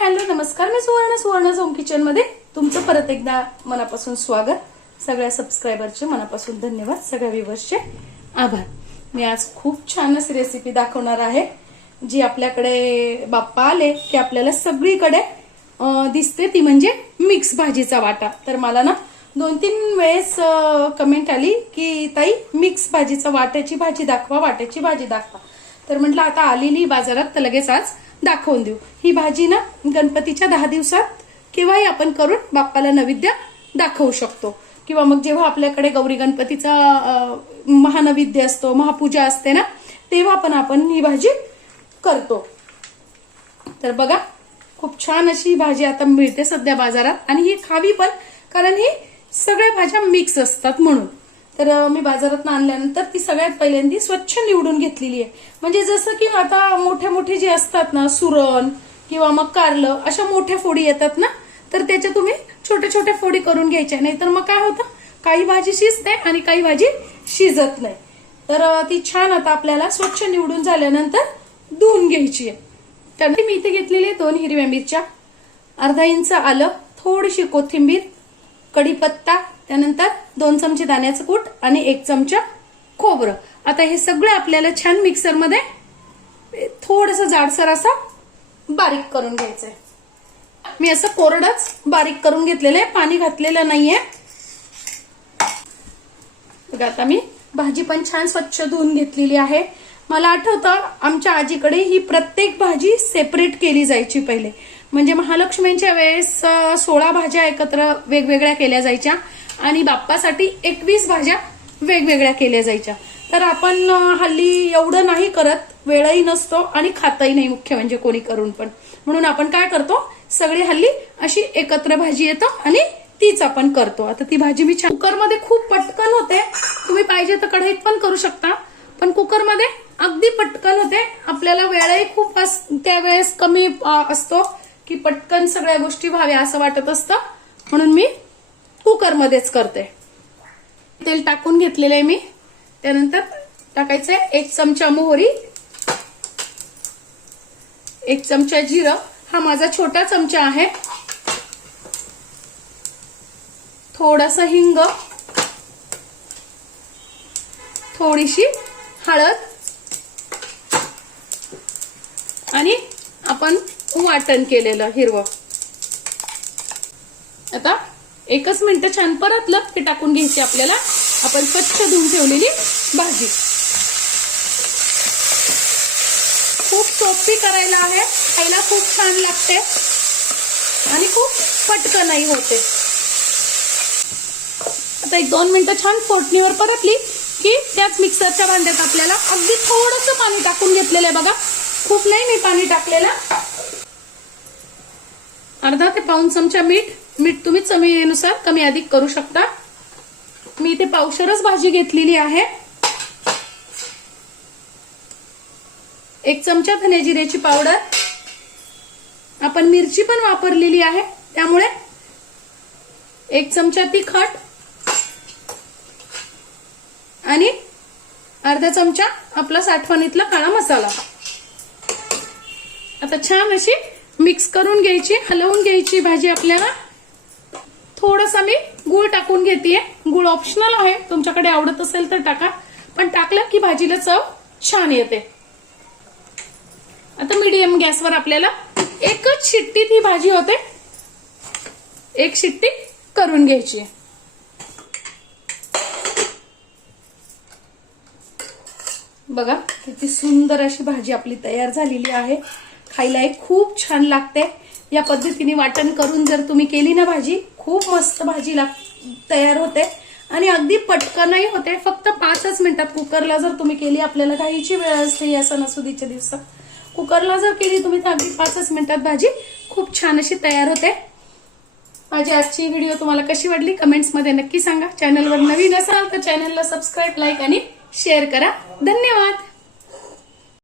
Hello नमस्कार. मी सुवर्ण सुवर्ण होम किचनमध्ये. तुमचं परत एकदा मनापासून स्वागत. सगळ्या सबस्क्रायबरचे मनापासून धन्यवाद. सगळ्या व्ह्युअर्सचे आभार. मी आज खूप छान अशी रेसिपी दाखवणार आहे जी आपल्याकडे बाप्पा आले की आपल्याला सगळीकडे दिसते ती म्हणजे मिक्स भाजीचा वाटा. तर मला ना दोन तीन वेळेस कमेंट आली की ताई मिक्स भाजीचा वाट्याची भाजी दाखवा वाट्याची भाजी दाखवा. तर म्हटलं आता आलेली बाजारात तर लगेच आज दाखवून देऊ. ही भाजी ना गणपतीच्या दहा दिवसात केव्हाही आपण करून बाप्पाला नैवेद्य दाखवू शकतो. किंवा मग जेव्हा आपल्याकडे गौरी गणपतीचा महानैवेद्य असतो महापूजा असते ना तेव्हा पण आपण ही भाजी करतो. तर बघा खूप छान अशी ही भाजी आता मिळते सध्या बाजारात. आणि ही खावी पण कारण ही सगळ्या भाज्या मिक्स असतात म्हणून. तर मी बाजारात आणल्यानंतर ती सगळ्यात पहिल्यांदी स्वच्छ निवडून घेतलेली आहे. म्हणजे जसं की आता मोठे मोठे जे असतात ना सुरण किंवा मग कारलं अशा मोठ्या फोडी येतात ना तर त्याच्या तुम्ही छोट्या छोट्या फोडी करून घ्यायच्या नाहीतर मग काय होतं? काही भाजी शिजते आणि काही भाजी शिजत नाही. तर ती छान आता आपल्याला स्वच्छ निवडून झाल्यानंतर धुवून घ्यायची आहे. त्यानंतर मी इथे घेतलेली दोन हिरव्या मिरच्या. अर्धा इंच आलं थोडीशी कोथिंबीर कढीपत्ता त्यानंतर दोन चमचे दाण्याचं कूट आणि एक चमचा खोबरं. आता हे सगळं आपल्याला छान मिक्सरमध्ये थोडस जाडसर असं बारीक करून घ्यायचंय. मी असं कोरडच बारीक करून घेतलेलं आहे पाणी घातलेलं नाहीये. बघा आता मी भाजी पण छान स्वच्छ धुवून घेतलेली आहे. मला आठवतं आमच्या आजीकडे ही प्रत्येक भाजी सेपरेट केली जायची पहिले. म्हणजे महालक्ष्मींच्या वेळेस सोळा भाज्या एकत्र वेगवेगळ्या केल्या जायच्या. आणि बाप्पासाठी एकवीस भाज्या वेगवेगळ्या केल्या जायच्या. तर आपण हल्ली एवढं नाही करत वेळही नसतो आणि खातही नाही मुख्य म्हणजे कोणी करून पण. म्हणून आपण काय करतो सगळी हल्ली अशी एकत्र भाजी येतो आणि तीच आपण करतो. आता ती भाजी मी छान कुकरमध्ये खूप पटकन होते. तुम्ही पाहिजे तर कढईत पण करू शकता. पण कुकरमध्ये अगदी पटकन होते. आपल्याला वेळही खूप त्यावेळेस कमी असतो की पटकन सगळ्या गोष्टी व्हाव्या असं वाटत असतं. म्हणून मी कुकरमध्येच करते. तेल टाकून घेतलेलं आहे मी. त्यानंतर टाकायचंय एक चमचा मोहरी एक चमचा जिरं. हा माझा छोटा चमचा आहे. थोडासा हिंग थोडीशी हळद आणि आपण वाटण केलेलं हिरवं. आता एकच मिनिट छान परत की टाकून घ्यायची आपल्याला. आपण स्वच्छ धुवून ठेवलेली भाजी. खूप सोपी करायला आहे. खायला खूप छान लागते. आणि खूप पटकनही होते. आता एक दोन मिनिटं छान फोटणीवर परतली की त्याच मिक्सरच्या भांड्यात आपल्याला अगदी थोडंसं पाणी टाकून घेतलेलं आहे बघा. खूप नाही मी पाणी टाकलेलं. अर्धा ते पाऊन चमचा मीठ मीठ तुम्ही चवीनुसार कमी अधिक करू शकता. मी इथे पावशरच भाजी घेतलेली आहे. एक चमचा धने जिऱ्याची पावडर. आपण मिरची पण वापरलेली आहे. त्यामुळे एक चमचा तिखट आणि अर्धा चमचा आपला साठवणीतला काळा मसाला. आता छान अशी मिक्स करून घ्यायची हलवून घ्यायची भाजी आपल्याला. थोडंसं मी गुळ टाकून घेते गुळ ऑप्शनल आहे. तुमच्याकडे आवडत असेल तर टाका. पण टाकलं की भाजीला चव छान येते. आता मीडियम गॅसवर आपल्याला एकच शिट्टीत ही भाजी होते. एक शिट्टी करून घ्यायची. बघा किती सुंदर अशी भाजी आपली तयार झालेली आहे. खायलाही खूप छान लागते. या पद्धतीने वाटण करून जर तुम्ही केली ना भाजी खूप मस्त भाजी लाग तयार होते. आणि अगदी पटकनही होते. फक्त पाचच मिनिटात कुकरला जर तुम्ही केली आपल्याला काहीची वेळ असते या सणासुदीच्या दिवसात. कुकरला जर केली तुम्ही तर अगदी पाचच मिनिटात भाजी खूप छान अशी तयार होते. माझी आजची व्हिडिओ तुम्हाला कशी वाटली कमेंट्समध्ये नक्की सांगा. चॅनलवर नवीन असाल तर चॅनलला सबस्क्राईब लाईक आणि शेअर करा. धन्यवाद!